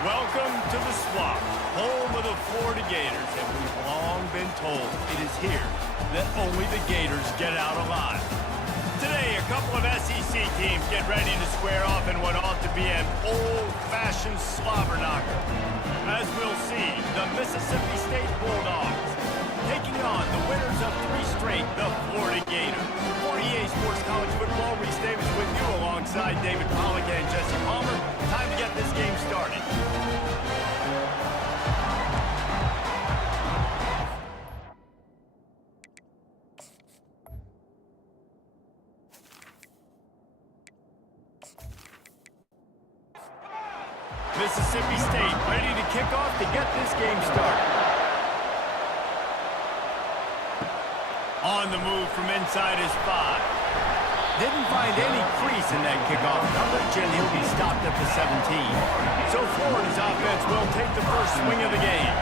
Welcome to the Swamp, home of the Florida Gators, and we've long been told it is here that only the Gators get out alive. Today, a couple of SEC teams get ready to square off in what ought to be an old-fashioned slobber knocker. As we'll see, the Mississippi State Bulldogs taking on the winners of 3 straight, the Florida Gators. For EA Sports College Football, Reese Davis with you alongside David Pollack and Jesse Palmer. Time to get this game started. Mississippi State ready to kick off to get this game started. On the move from inside his 5. Didn't find any crease in that kickoff coverage, and he'll be stopped at the 17. So Florida's offense will take the first swing of the game.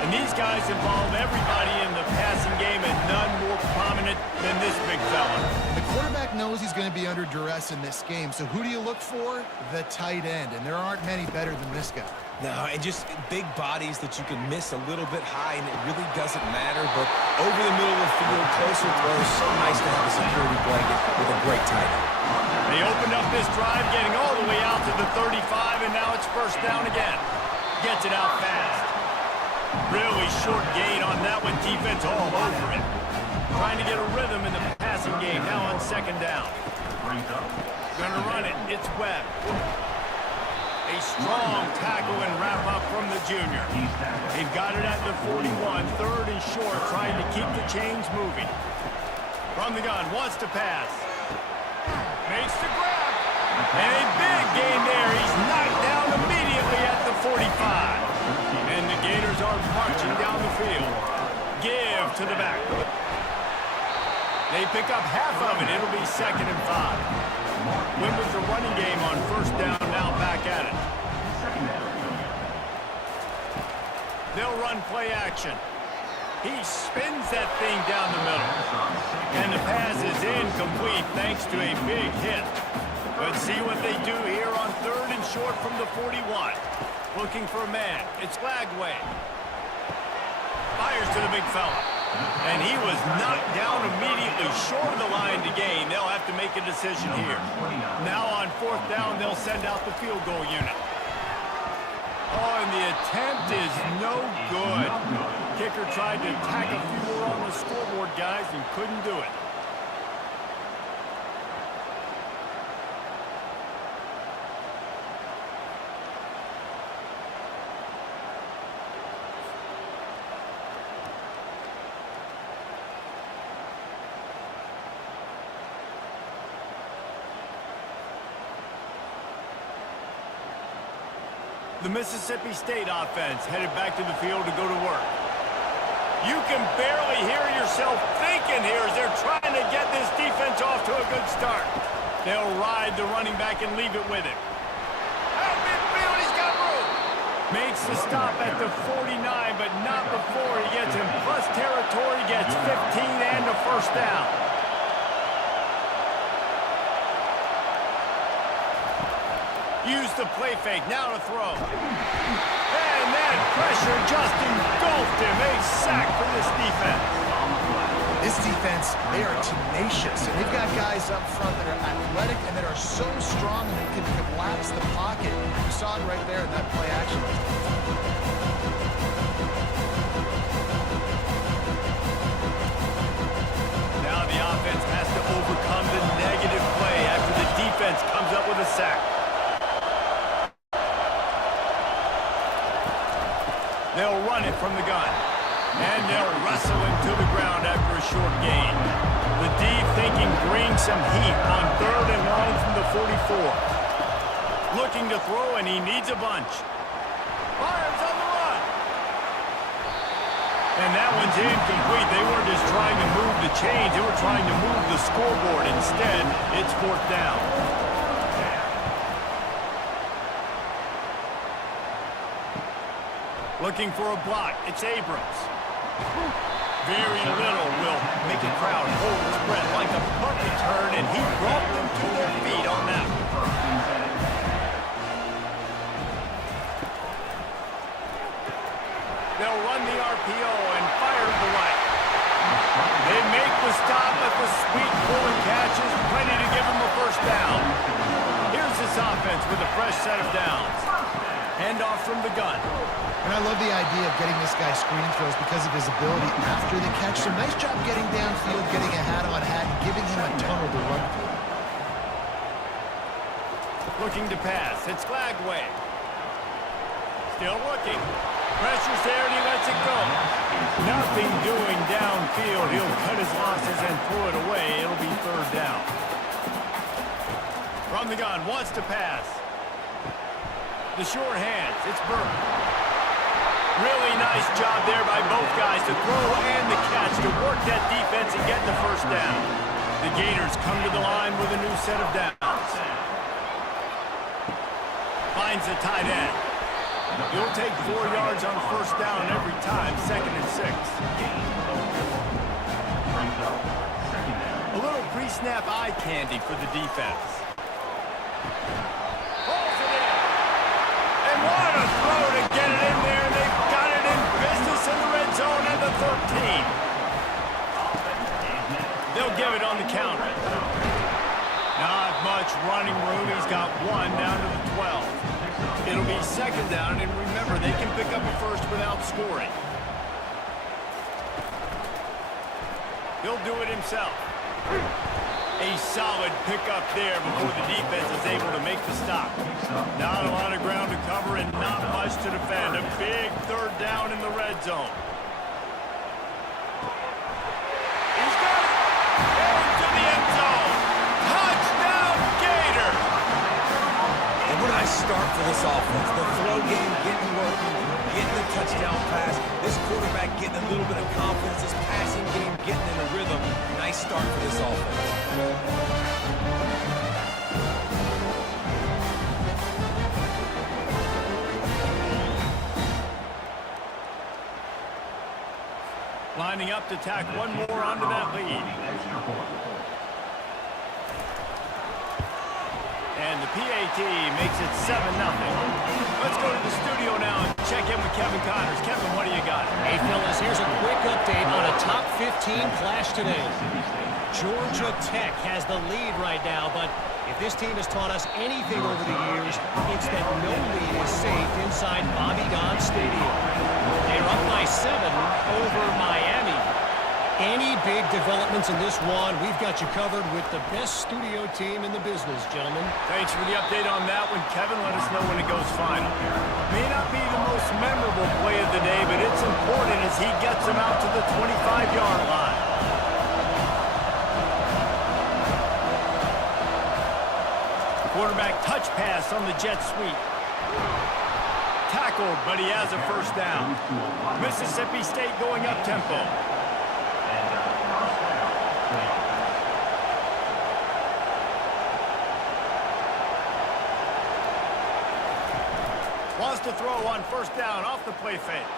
And these guys involve everybody in the passing game, and none more prominent than this big fella. The quarterback knows he's going to be under duress in this game, so who do you look for? The tight end, and there aren't many better than this guy. No, and just big bodies that you can miss a little bit high, and it really doesn't matter. But over the middle of the field, closer throws, so nice to have a security blanket with a great tight end. They opened up this drive, getting all the way out to the 35, and now it's first down again. Gets it out fast. Really short gain on that one, defense all over it. Trying to get a rhythm in the passing game, now on second down. Gonna run it, it's Webb. A strong tackle and wrap up from the junior. They've got it at the 41, third and short, trying to keep the chains moving. From the gun, wants to pass. Makes the grab. And a big gain there. He's knocked down immediately at the 45. And the Gators are marching down the field. Give to the back. They pick up half of it. It'll be 2nd and 5. Win with the running game on first down, now back at it. They'll run play action. He spins that thing down the middle. And the pass is incomplete thanks to a big hit. Let's see what they do here on 3rd and short from the 41. Looking for a man. It's Lagway. Fires to the big fella. And he was knocked down immediately short of the line to gain. They'll have to make a decision here. Now on 4th down, they'll send out the field goal unit. Oh, and the attempt is no good. Kicker tried to tack a few more on the scoreboard, guys, and couldn't do it. The Mississippi State offense headed back to the field to go to work. You can barely hear yourself thinking here as they're trying to get this defense off to a good start. They'll ride the running back and leave it with him. Midfield, he's got room. Makes the stop at the 49, but not before he gets in plus territory, gets 15 and a first down. Use the play fake, now to throw. And that pressure just engulfed him. A sack for this defense. This defense, they are tenacious. And they've got guys up front that are athletic and that are so strong and they can collapse the pocket. You saw it right there in that play action. Now the offense has to overcome the negative play after the defense comes up with a sack. They'll run it from the gun. And they'll wrestle him to the ground after a short gain. The D thinking bring some heat on 3rd and long from the 44. Looking to throw, and he needs a bunch. Fires on the run. And that one's incomplete. They weren't just trying to move the chains. They were trying to move the scoreboard. Instead, it's 4th down. Looking for a block. It's Abrams. Very little will make a crowd hold its breath like a punt return, and he brought them to their feet on that one. They'll run the RPO and fire to the right. They make the stop at the sweet pull and catch is ready to give them a first down. Here's this offense with a fresh set of downs. Handoff from the gun. And I love the idea of getting this guy screening throws because of his ability after the catch. So nice job getting downfield, getting a hat-on-hat, and giving him a tunnel to run through. Looking to pass. It's Glagway. Still looking. Pressure's there and he lets it go. Nothing doing downfield. He'll cut his losses and throw it away. It'll be third down. From the gun. Wants to pass. The short hands. It's Burke. Really nice job there by both guys to throw and the catch to work that defense and get the first down. The Gators come to the line with a new set of downs. Finds the tight end. He'll take 4 yards on first down every time, 2nd and 6. A little pre-snap eye candy for the defense. Pulls it in. And what a throw to get it in there. They've got it in business in the red zone at the 13. They'll give it on the counter. Not much running room. He's got 1 down to the 12. It'll be 2nd down, and remember, they can pick up a first without scoring. He'll do it himself. A solid pickup there before the defense is able to make the stop. Not a lot of ground to cover and not much to defend. A big 3rd down in the red zone. He's got it. Into the end zone. Touchdown, Gator. And what a nice start for this offense. The throw game getting working, getting the touchdown pass. This quarterback getting a little bit of confidence. This passing game getting in a rhythm. Nice start for this offense. Lining up to tack one more onto that lead. And the PAT makes it 7-0. Let's go to the studio now and check in with Kevin Connors. Kevin, what do you got? Hey, fellas, here's a quick update on a top 15 clash today. Georgia Tech has the lead right now, but if this team has taught us anything over the years, it's that no lead is safe inside Bobby Dodd Stadium. They're up by 7 over Miami. Any big developments in this one, we've got you covered with the best studio team in the business, gentlemen. Thanks for the update on that one, Kevin. Let us know when it goes final. May not be the most memorable play of the day, but it's important as he gets them out to the 25-yard line. Quarterback touch pass on the jet sweep. Tackled, but he has a first down. Mississippi State going up tempo. Wants to throw on first down off the play fake.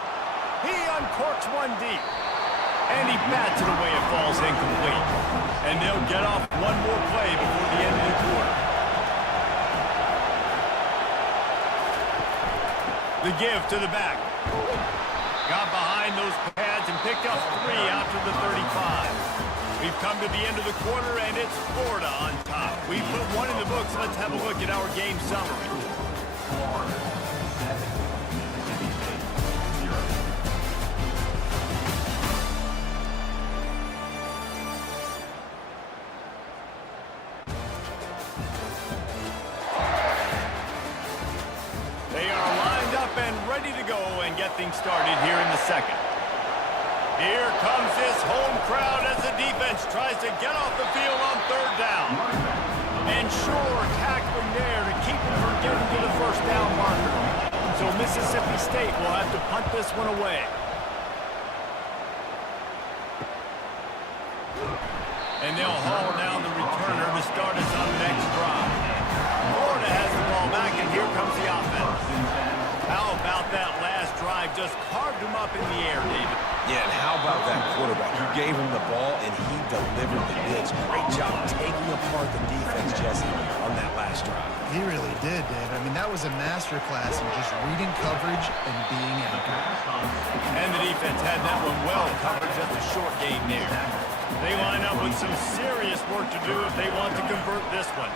He uncorks one deep. And he bats it away. It falls incomplete. And they'll get off one more play before the end of the quarter. The give to the back. Got behind those pads and picked up 3 out to the 35. We've come to the end of the quarter, and it's Florida on top. We put 1 in the books. Let's have a look at our game summary. Things started here in the second. Here comes this home crowd as the defense tries to get off the field on 3rd down. And sure, tackling there to keep them from getting to the first down marker. So Mississippi State will have to punt this one away. And they'll haul down the returner to start us on the next drive. Florida has the ball back, and here comes the offense. How about that last drive? Just carved him up in the air, David. Yeah, and how about that quarterback? You gave him the ball, and he delivered the goods. Great job taking apart the defense, Jesse, on that last drive. He really did, Dave. I mean, that was a masterclass in just reading coverage and being accurate. defense had that one well covered, just a short gain there. They line up with some serious work to do if they want to convert this one.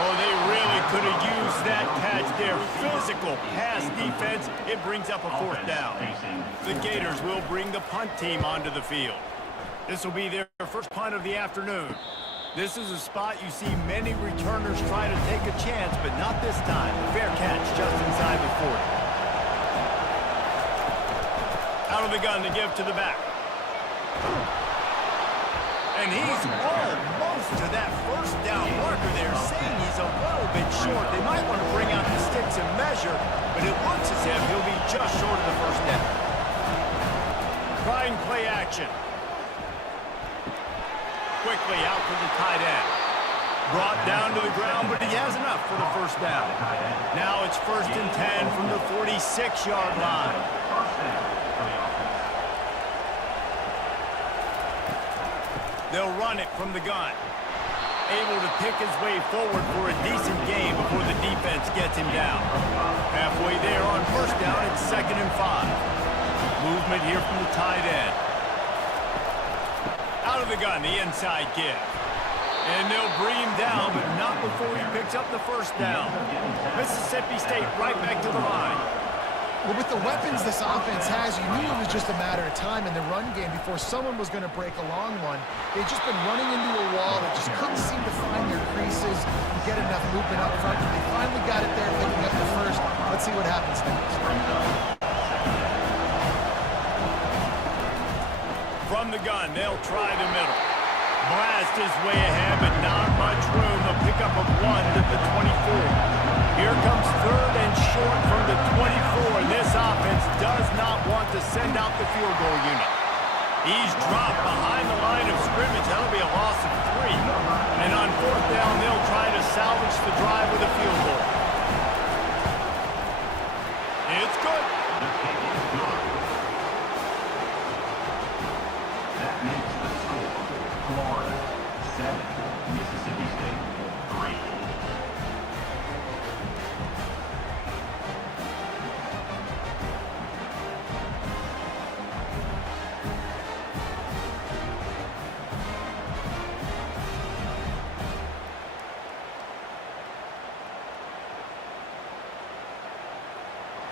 Oh, they really could have used that catch there. Physical pass defense. It brings up a fourth down. The Gators will bring the punt team onto the field. This will be their first punt of the afternoon. This is a spot you see many returners try to take a chance, but not this time. Fair catch just inside the 40. Out of the gun to give to the back. And he's almost to that first down marker there, saying he's a little bit short. They might want to bring out the sticks and measure, but it looks as if he'll be just short of the first down. Trying play action. Quickly out to the tight end. Brought down to the ground, but he has enough for the first down. Now it's 1st and 10 from the 46-yard line. They'll run it from the gun. Able to pick his way forward for a decent gain before the defense gets him down. Halfway there on first down, it's 2nd and 5. Movement here from the tight end. Out of the gun, the inside give. And they'll bring him down, but not before he picks up the first down. Mississippi State right back to the line. Well, with the weapons this offense has, you knew it was just a matter of time in the run game before someone was going to break a long one. They've just been running into a wall that just couldn't seem to find their creases and get enough movement up front. They finally got it there, picking up the first. Let's see what happens next. From the gun, they'll try the middle. Blast his way ahead, but not much room. A pickup of 1 to the 24. Here comes 3rd and short from the 24. This offense does not want to send out the field goal unit. He's dropped behind the line of scrimmage. That'll be a loss of 3. And on 4th down, they'll try to salvage the drive with a field goal. It's good. That makes the total Florida 7, Mississippi State 3.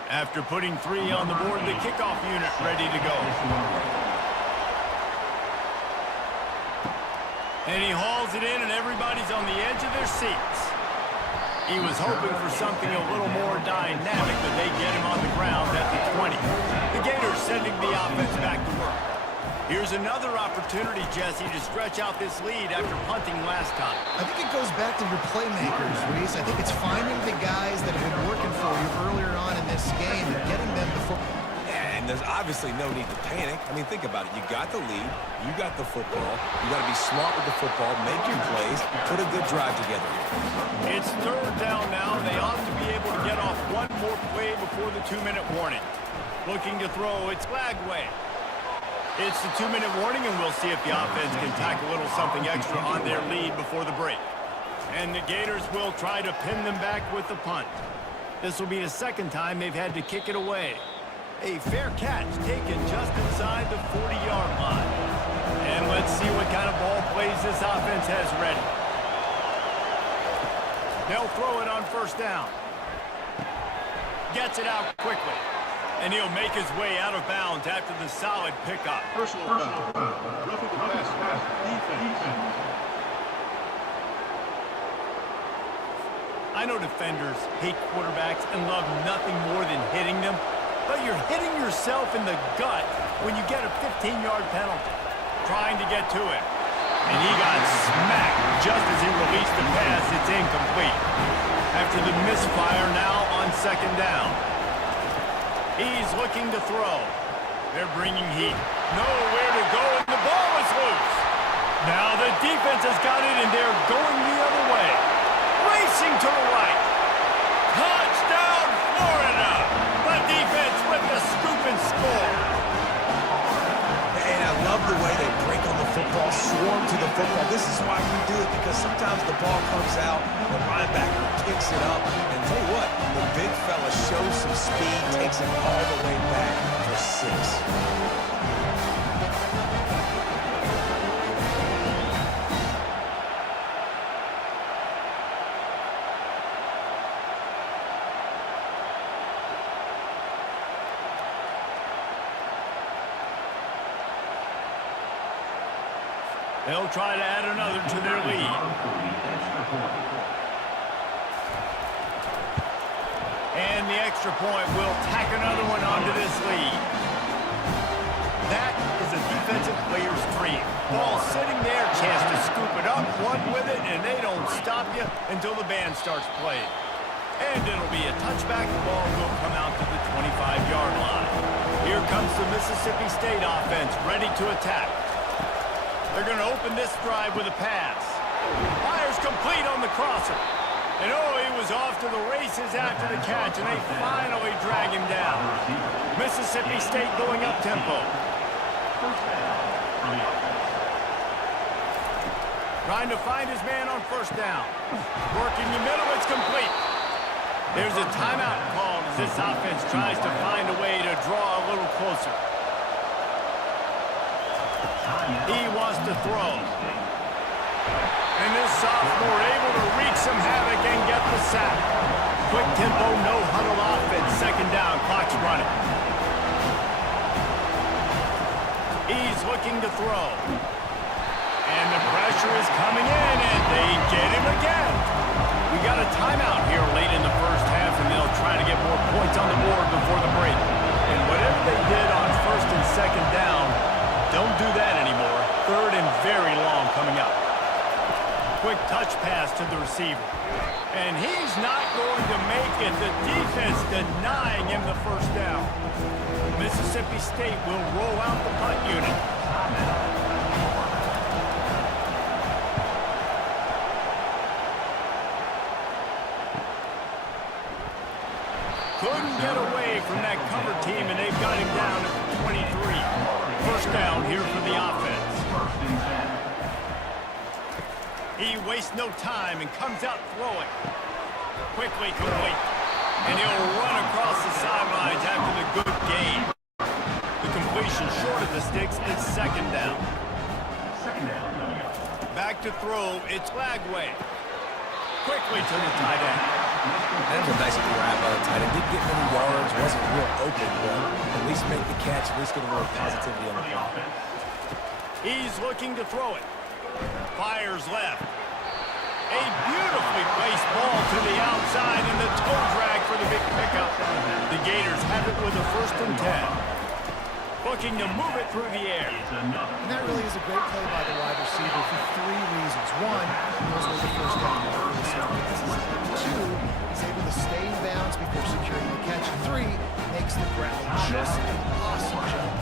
After putting 3 on the board, the kickoff unit ready to go. And he hauls it in, and everybody's on the edge of their seats. He was hoping for something a little more dynamic, but they get him on the ground at the 20. The Gators sending the offense back to work. Here's another opportunity, Jesse, to stretch out this lead after punting last time. I think it goes back to your playmakers, Reese. I think it's finding the guys that have been working for you earlier on in this game and getting them the football. Yeah, and there's obviously no need to panic. I mean, think about it. You got the lead. You got the football. You got to be smart with the football, make your plays, put a good drive together. It's 3rd down now. They ought to be able to get off one more play before the 2-minute warning. Looking to throw, it's Lagway. It's the 2-minute warning, and we'll see if the offense can tack a little something extra on their lead before the break. And the Gators will try to pin them back with the punt. This will be the 2nd time they've had to kick it away. A fair catch taken just inside the 40-yard line. And let's see what kind of ball plays this offense has ready. They'll throw it on 1st down. Gets it out quickly. And he'll make his way out of bounds after the solid pickup. Personal foul. Roughing the pass. Defense. I know defenders hate quarterbacks and love nothing more than hitting them, but you're hitting yourself in the gut when you get a 15-yard penalty. Trying to get to it. And he got smacked just as he released the pass. It's incomplete. After the misfire now on 2nd down. He's looking to throw. They're bringing heat. Nowhere to go, and the ball is loose. Now the defense has got it, and they're going the other way. Racing to the right. Touchdown, Florida. The defense with the scoop and score. And I love the way they break on the football, swarm to the football. This is why we do it, because sometimes the ball comes out, the linebacker kicks it up. And tell you what, the big fella shows some speed, takes it all the way back for 6. They'll try to add another to their lead. And the extra point will tack another one onto this lead. That is a defensive player's dream. Ball sitting there, chance to scoop it up, run with it, and they don't stop you until the band starts playing. And it'll be a touchback. The ball will come out to the 25-yard line. Here comes the Mississippi State offense, ready to attack. They're going to open this drive with a pass. Fires complete on the crosser. And oh, he was off to the races after the catch, and they finally drag him down. Mississippi State going up-tempo. Trying to find his man on first down. Working the middle, it's complete. There's a timeout called as this offense tries to find a way to draw a little closer. He wants to throw. And this sophomore able to wreak some havoc and get the sack. Quick tempo, no huddle offense. Second down, clock's running. He's looking to throw. And the pressure is coming in, and they get him again. We got a timeout here late in the first half, and they'll try to get more points on the board before the break. And whatever they did on first and second down, don't do that anymore. Third and very long coming up. Quick touch pass to the receiver. And he's not going to make it. The defense denying him the first down. Mississippi State will roll out the punt unit. Couldn't get away from that cover team, and they've got him down at the 23. First down here for the offense. He wastes no time and comes out throwing. Quickly complete. And he'll run across the sidelines after the good gain. The completion short of the sticks is second down. Back to throw, it's Lagway. Quickly to the tight end. That was a nice grab by the tight end. Didn't get many yards, wasn't real open, but at least make the catch, at least get a little positivity on the ball. He's looking to throw it. Fires left. A beautifully placed ball to the outside, and the toe drag for the big pickup. The Gators have it with a 1st and 10. Looking to move it through the air. And that really is a great play by the wide receiver for 3 reasons. 1, goes with the first down. 2, he's able to stay in bounds before securing the catch. And 3, makes the ground just an awesome jump.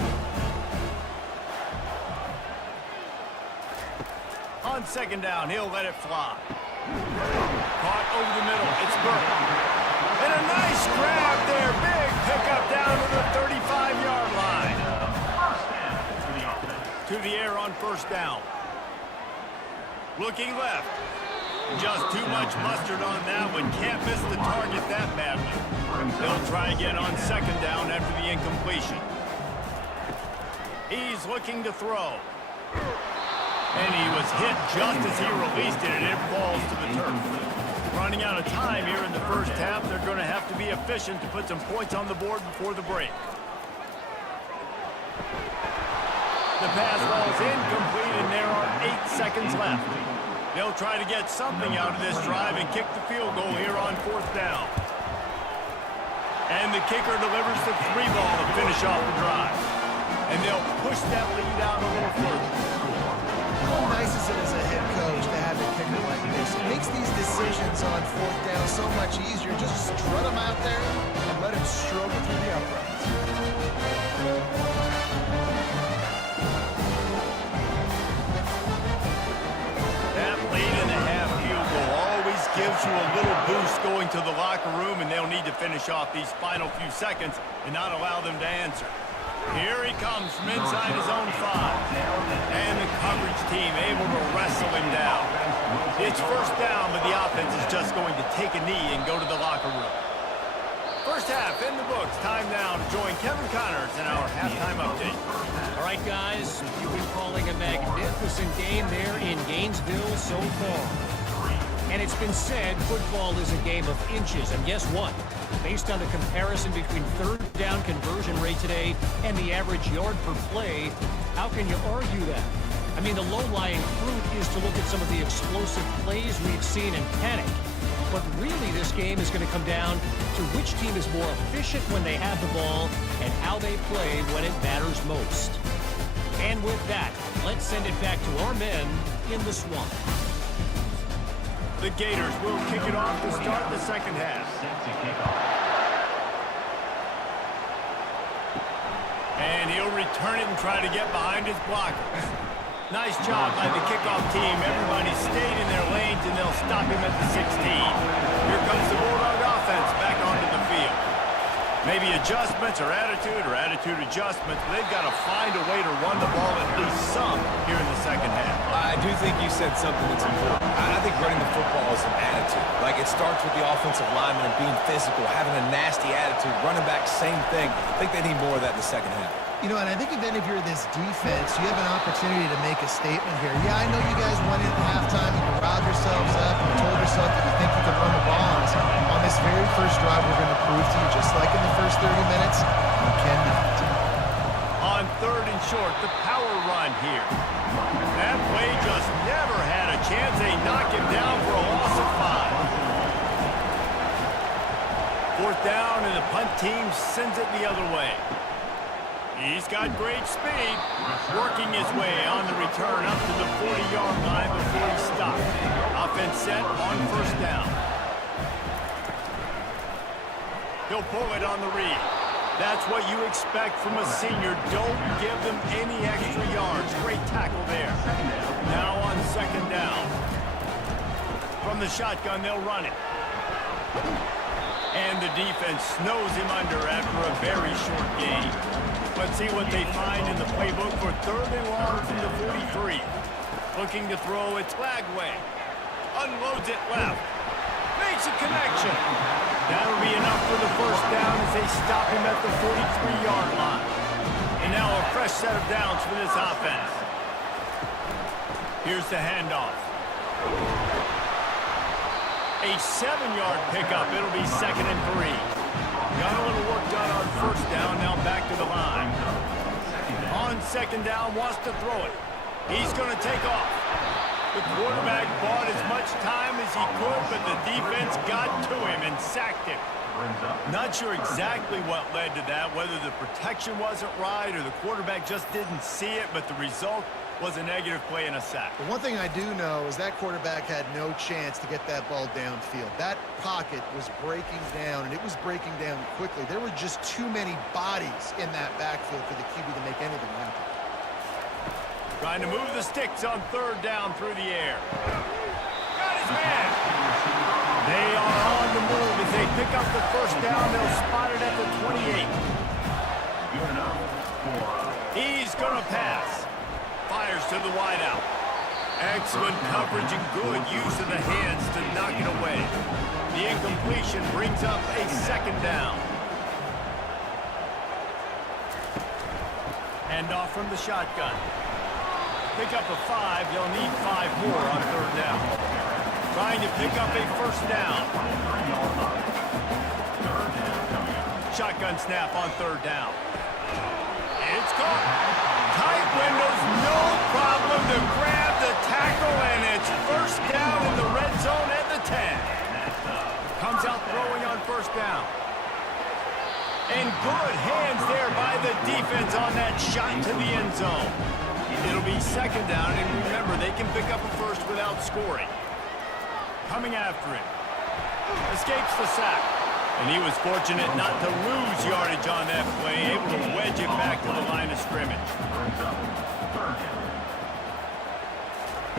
On second down, he'll let it fly. Caught over the middle. It's Burke. And a nice grab there. Big pickup down to the 35-yard line. To the air on first down. Looking left. Just too much mustard on that one. Can't miss the target that badly. They'll try again on second down after the incompletion. He's looking to throw. And he was hit just as he released it, and it falls to the turf. Running out of time here in the first half. They're going to have to be efficient to put some points on the board before the break. The pass ball's incomplete, and there are 8 seconds left. They'll try to get something out of this drive and kick the field goal here on 4th down. And the kicker delivers the 3 ball to finish off the drive. And they'll push that lead out a little further. How nice is it as a head coach to have a kicker like this? It makes these decisions on 4th down so much easier. Just strut him out there and let him struggle through the uprights. That late in the half field goal always gives you a little boost going to the locker room, and they'll need to finish off these final few seconds and not allow them to answer. Here he comes from inside his own 5. And the coverage team able to wrestle him down. It's first down, but the offense is just going to take a knee and go to the locker room. First half in the books. Time now to join Kevin Connors in our halftime update. All right, guys, you've been calling a magnificent game there in Gainesville so far. And it's been said football is a game of inches. And guess what? Based on the comparison between third down conversion rate today and the average yard per play, how can you argue that? I mean, the low-lying fruit is to look at some of the explosive plays we've seen and panic. But really, this game is going to come down to which team is more efficient when they have the ball and how they play when it matters most. And with that, let's send it back to our men in the swamp. The Gators will kick it off to start the second half. And he'll return it and try to get behind his blockers. Nice job by the kickoff team. Everybody stayed in their lanes, and they'll stop him at the 16. Here comes the Bulldog offense back onto the field. Maybe adjustments or attitude adjustments, but they've got to find a way to run the ball at least some here in the second half. I do think you said something that's important. I think running the football is an attitude. Like, it starts with the offensive lineman and being physical, having a nasty attitude. Running back, same thing. I think they need more of that in the second half. You know, and I think then if you're this defense, you have an opportunity to make a statement here. Yeah, I know you guys went in at halftime and you riled yourselves up and you told yourself that you think you can run the ball on us. On this very first drive, we're going to prove to you, just like in the first 30 minutes, you cannot. On third and short, the power run here. That play just never had a chance. They knock him down for a loss of 5. Fourth down, and the punt team sends it the other way. He's got great speed, working his way on the return up to the 40-yard line before he stopped. Offense set on first down. He'll pull it on the read. That's what you expect from a senior. Don't give them any extra yards. Great tackle there. Now on second down. From the shotgun, they'll run it. And the defense snows him under after a very short gain. Let's see what they find in the playbook for third and long from the 43. Looking to throw it flag way. Unloads it left. Makes a connection. That'll be enough for the first down as they stop him at the 43-yard line. And now a fresh set of downs for this offense. Here's the handoff. A 7-yard pickup. It'll be second and 3. Got a little work done on first down, now back to the line. On second down, wants to throw it. He's going to take off. The quarterback bought as much time as he could, but the defense got to him and sacked him. Not sure exactly what led to that, whether the protection wasn't right or the quarterback just didn't see it, but the result was a negative play and a sack. But one thing I do know is that quarterback had no chance to get that ball downfield. That pocket was breaking down, and it was breaking down quickly. There were just too many bodies in that backfield for the QB to make anything happen. Trying to move the sticks on third down through the air. Got his man. They are on the move as they pick up the first down. They'll spot it at the 28. He's going to pass. Fires to the wideout. Excellent coverage and good use of the hands to knock it away. The incompletion brings up a second down. Handoff from the shotgun. Pick up a 5. They'll need 5 more on third down. Trying to pick up a first down. Shotgun snap on third down. It's caught. Tight windows, no problem to grab the tackle, and it's first down in the red zone at the 10. Comes out throwing on first down. And good hands there by the defense on that shot to the end zone. It'll be second down, and remember, they can pick up a first without scoring. Coming after him. Escapes the sack. And he was fortunate not to lose yardage on that play, able to wedge it back to the line of scrimmage.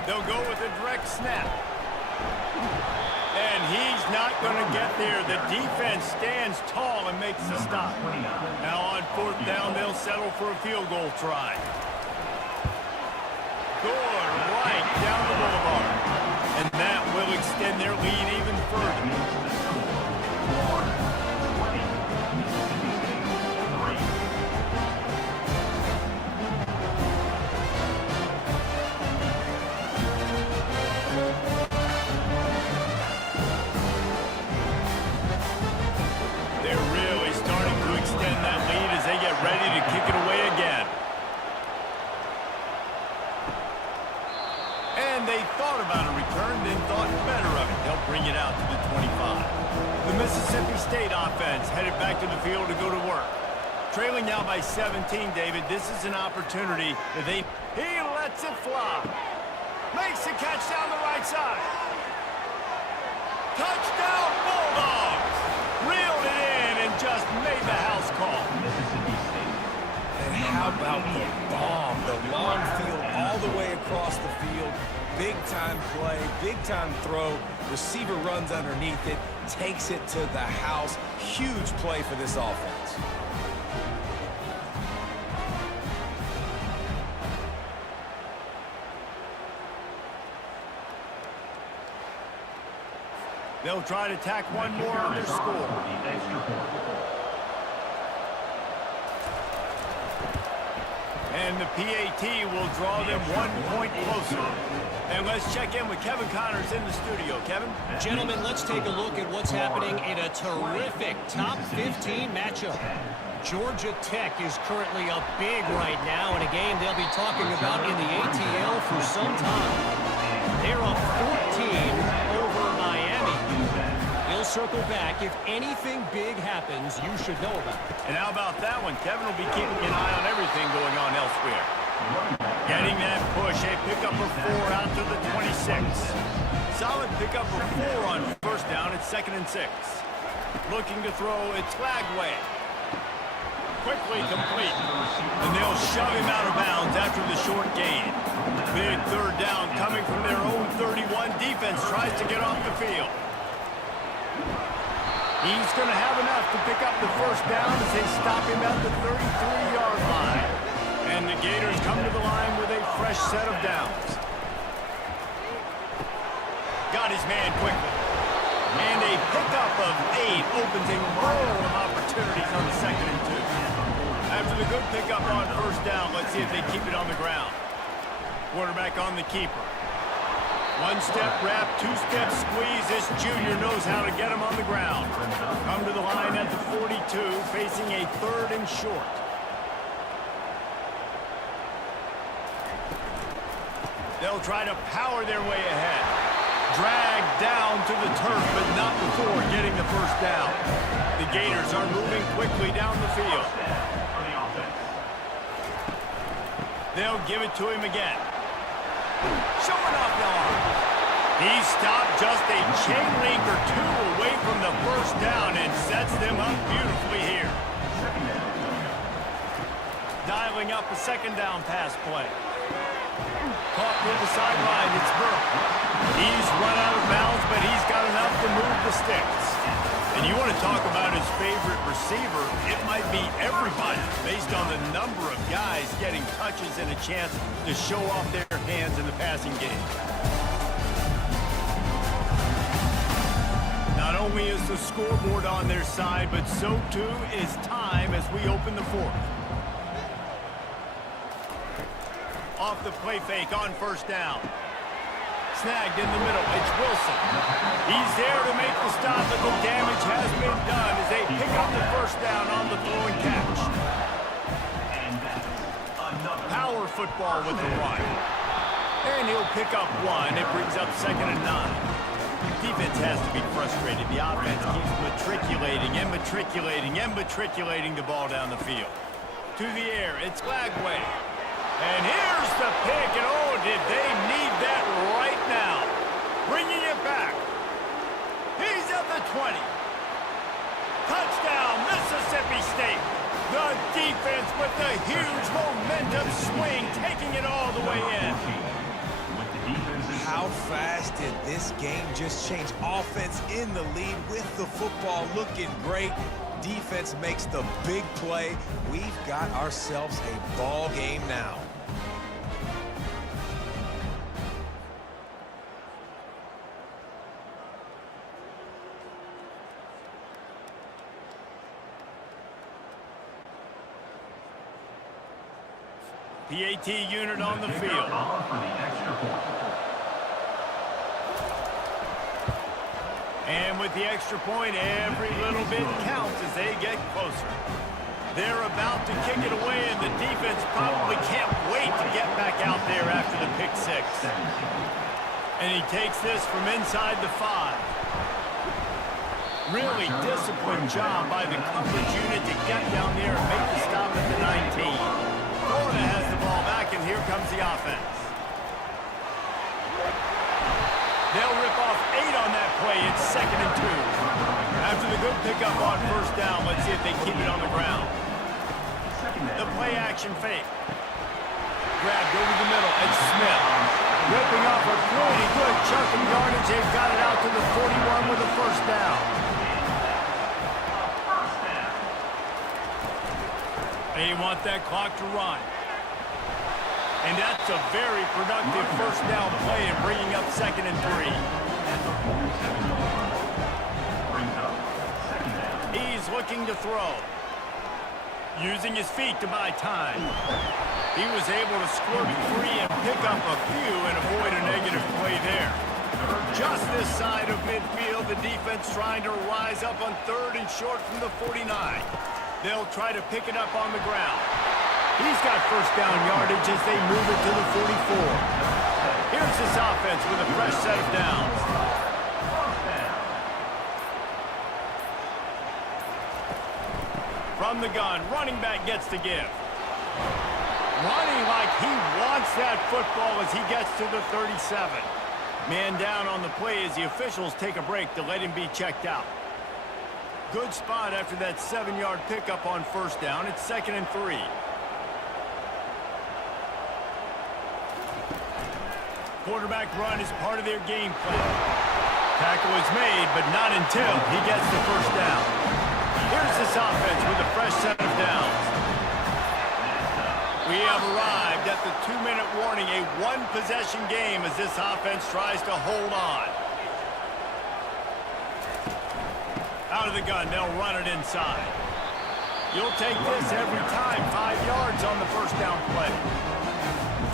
They'll go with a direct snap. And he's not going to get there. The defense stands tall and makes the stop. Now on fourth down, they'll settle for a field goal try. Good right down the boulevard. And That will extend their lead even further. Florida 20, Mississippi State 3. They're really starting to extend that lead as they get ready to kick it away again. And they thought about a return, then thought better of it. They'll bring it out to the 25. The Mississippi State offense headed back to the field to go to work. Trailing now by 17, David. This is an opportunity that they... He lets it fly. Makes the catch down the right side. Touchdown, Bulldogs! Reeled it in and just made the house call. Mississippi State. And how about the bomb? The long field all the way across the field. Big-time play, big-time throw. Receiver runs underneath it, takes it to the house. Huge play for this offense. They'll try to tack one more on their score. The extra point. And the PAT will draw them 1 point closer. And let's check in with Kevin Connors in the studio. Kevin? Gentlemen, let's take a look at what's happening in a terrific top 15 matchup. Georgia Tech is currently up big right now in a game they'll be talking about in the ATL for some time. They're up 14 over Miami. He'll circle back. If anything big happens, you should know about it. And how about that one? Kevin will be keeping an eye on everything going on elsewhere. Getting that push, a pickup of 4 out to the 26. Solid pickup of 4 on first down. It's 2nd and 6. Looking to throw, it's Flagway. Quickly complete. And they'll shove him out of bounds after the short gain. Big 3rd down coming from their own 31. Defense tries to get off the field. He's going to have enough to pick up the first down as they stop him at the 33-yard line. And the Gators come to the line with a fresh set of downs. Got his man quickly. And a pickup of 8 opens a row of opportunities on the 2nd and 2. After the good pickup on first down, let's see if they keep it on the ground. Quarterback on the keeper. 1-step wrap, 2-step squeeze. This junior knows how to get him on the ground. Come to the line at the 42, facing a 3rd and short. They'll try to power their way ahead. Dragged down to the turf, but not before getting the first down. The Gators are moving quickly down the field. They'll give it to him again. Showing off the arm. He stopped just a chain link or 2 away from the first down and sets them up beautifully here. Dialing up a 2nd down pass play. Caught near the sideline, it's Burke. He's run out of bounds, but he's got enough to move the sticks. And you want to talk about his favorite receiver, it might be everybody, based on the number of guys getting touches and a chance to show off their hands in the passing game. Not only is the scoreboard on their side, but so too is time as we open the 4th. Off the play fake on first down. Snagged in the middle, it's Wilson. He's there to make the stop, but the damage has been done as they pick up the first down on the throw and catch. Power football with the run. And he'll pick up 1. It brings up 2nd and 9. Defense has to be frustrated. The offense keeps matriculating and matriculating and matriculating the ball down the field. To the air, it's Flagway. And here's the pick, and oh, did they need that right now. Bringing it back. He's at the 20. Touchdown, Mississippi State. The defense with the huge momentum swing, taking it all the way in. How fast did this game just change? Offense in the lead with the football looking great. Defense makes the big play. We've got ourselves a ball game now. PAT unit on the field. Ball for the extra point. And with the extra point, every little bit counts as they get closer. They're about to kick it away, and the defense probably can't wait to get back out there after the pick six. And he takes this from inside the 5. Really disciplined job by the coverage unit to get down there and make the stop at the 19. Florida has the ball back, and here comes the offense. They'll rip off 8 on that play. It's 2nd and 2. After the good pickup on first down, let's see if they keep it on the ground. The play action fake. Grabbed over the middle, and Smith ripping off a pretty good chunk of yardage. They've got it out to the 41 with a first down. They want that clock to run. And that's a very productive first down play and bringing up 2nd and 3. He's looking to throw. Using his feet to buy time. He was able to squirt free and pick up a few and avoid a negative play there. Just this side of midfield, the defense trying to rise up on 3rd and short from the 49. They'll try to pick it up on the ground. He's got first down yardage as they move it to the 44. Here's this offense with a fresh set of downs. From the gun, running back gets to give. Running like he wants that football as he gets to the 37. Man down on the play as the officials take a break to let him be checked out. Good spot after that 7-yard pickup on first down. It's 2nd and 3. Quarterback run is part of their game plan. Tackle is made, but not until he gets the first down. Here's this offense with a fresh set of downs. We have arrived at the 2-minute warning, a one-possession game as this offense tries to hold on. Out of the gun, they'll run it inside. You'll take this every time, 5 yards on the first down play.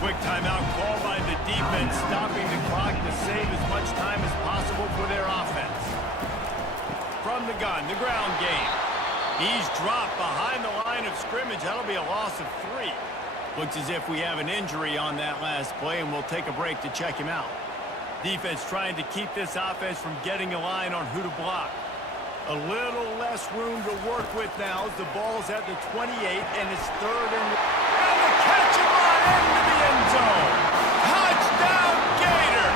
Quick timeout call by the defense, stopping the clock to save as much time as possible for their offense. From the gun, the ground game. He's dropped behind the line of scrimmage. That'll be a loss of 3. Looks as if we have an injury on that last play, and we'll take a break to check him out. Defense trying to keep this offense from getting a line on who to block. A little less room to work with now as the ball's at the 28, and it's 3rd and the catch and run into the end zone. Touchdown, Gator!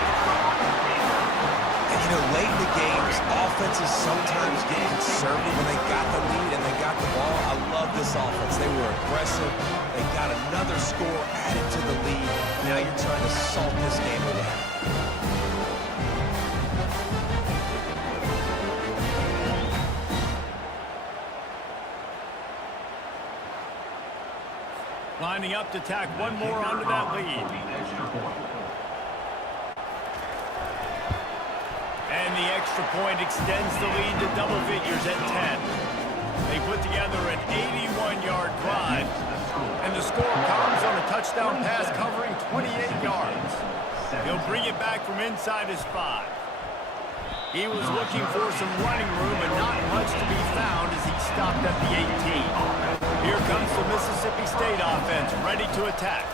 And you know, late in the games, offenses sometimes get conservative when they got the lead and they got the ball. I love this offense. They were aggressive. They got another score added to the lead. Now you're trying to salt this game away. Lining up to tack one more onto that lead. And the extra point extends the lead to double figures at 10. They put together an 81-yard drive, and the score comes on a touchdown pass covering 28 yards. He'll bring it back from inside his 5. He was looking for some running room, and not much to be found as he stopped at the 18. Here comes the Mississippi State offense, ready to attack.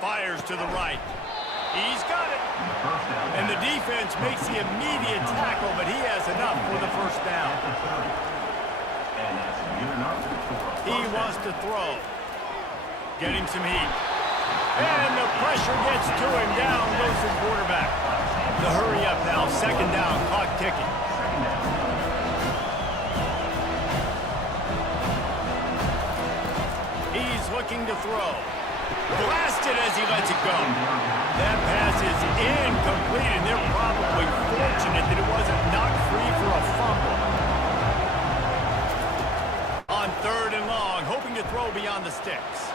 Fires to the right. He's got it. And the defense makes the immediate tackle, but he has enough for the first down. He wants to throw. Getting some heat. And the pressure gets to him. Down goes the quarterback. The hurry up now. 2nd down. Clock ticking. He's looking to throw. Blasted as he lets it go. That pass is incomplete, and they're probably fortunate that it wasn't knocked free for a fumble. On 3rd and long, hoping to throw beyond the sticks.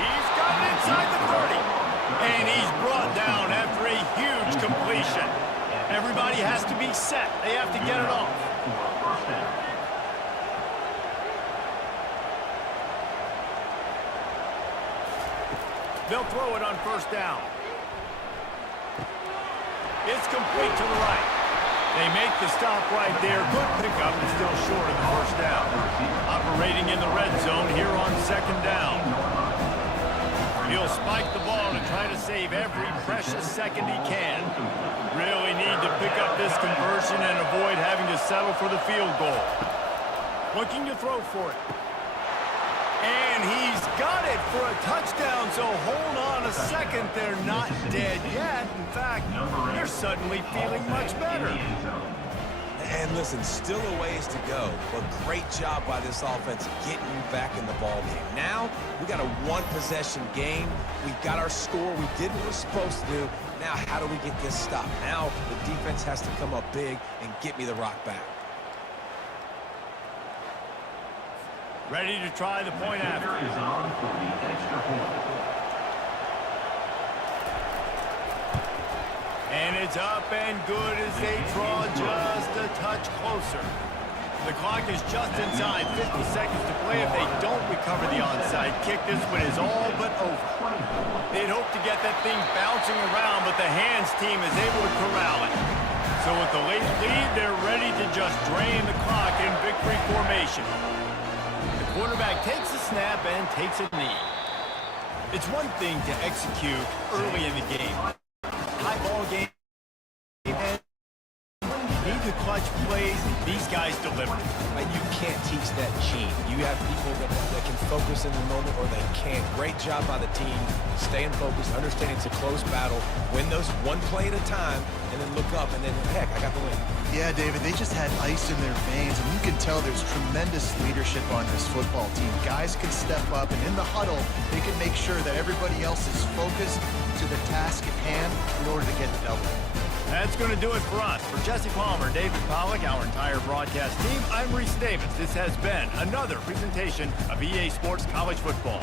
He's got it inside the 30. And he's brought down after a huge completion. Everybody has to be set. They have to get it off. They'll throw it on first down. It's complete to the right. They make the stop right there. Good pickup, but still short of the first down. Operating in the red zone here on second down. He'll spike the ball and try to save every precious second he can. Really need to pick up this conversion and avoid having to settle for the field goal. Looking to throw for it. And he's got it for a touchdown, so hold on a second. They're not dead yet. In fact, they're suddenly feeling much better. And listen, still a ways to go, but great job by this offense getting you back in the ball game. Now, we got a one-possession game. We got our score. We did what we're supposed to do. Now, how do we get this stopped? Now, the defense has to come up big and get me the rock back. Ready to try the point after. Is on for the extra point. And it's up and good as they draw just a touch closer. The clock is just inside 50 seconds to play. If they don't recover the onside kick, this one is all but over. They'd hope to get that thing bouncing around, but the hands team is able to corral it. So with the late lead, they're ready to just drain the clock in victory formation. The quarterback takes a snap and takes a knee. It's one thing to execute early in the game. High ball game. And need the clutch plays. These guys deliver. Right, you can't teach that gene. You have people that can focus in the moment or they can't. Great job by the team, staying focused, understanding it's a close battle, win those one play at a time, and then look up and then, heck, I got the win. Yeah, David, they just had ice in their veins, and you can tell there's tremendous leadership on this football team. Guys can step up, and in the huddle, they can make sure that everybody else is focused to the task at hand in order to get the W. That's going to do it for us. For Jesse Palmer, David Pollack, our entire broadcast team, I'm Reese Davis. This has been another presentation of EA Sports College Football.